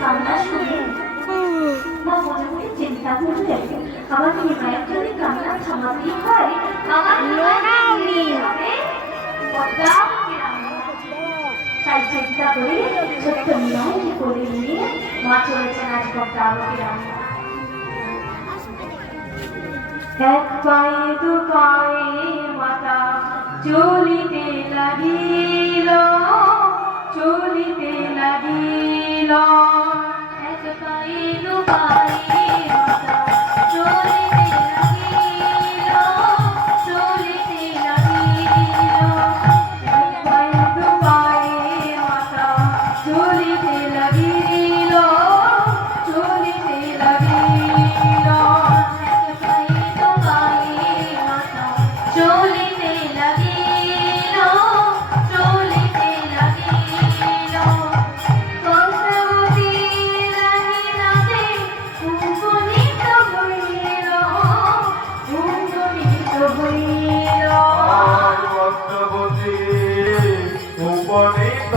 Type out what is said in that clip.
কান্না শুনে মা মনে মনে চিন্তা করলেন, আমার এই মায়ের যদি কান্না থামাতেই হয়, আমার তাই চিন্তা করে ছোট্ট মেয়েকে করে নিয়ে মা চলেছেন আজ পদ্মাবতী রান্না। এক পায়ে দু পায়ে মাতা চলিতে লাগিল, চলিতে লাগিল। এক পায়ে দু পায়ে মাতা চলিতে লাগিল, চলিতে লাগিল। এক পায়ে দু পায়ে মাতা চলিতে লাগিল, চলিতে লাগিল। চলিতে লাগিল, চলিতে লাগিল। পদ্মাবতী রানী নামে উপনীত হইল, উপনীত হইল। পদ্মাবতী উপনীত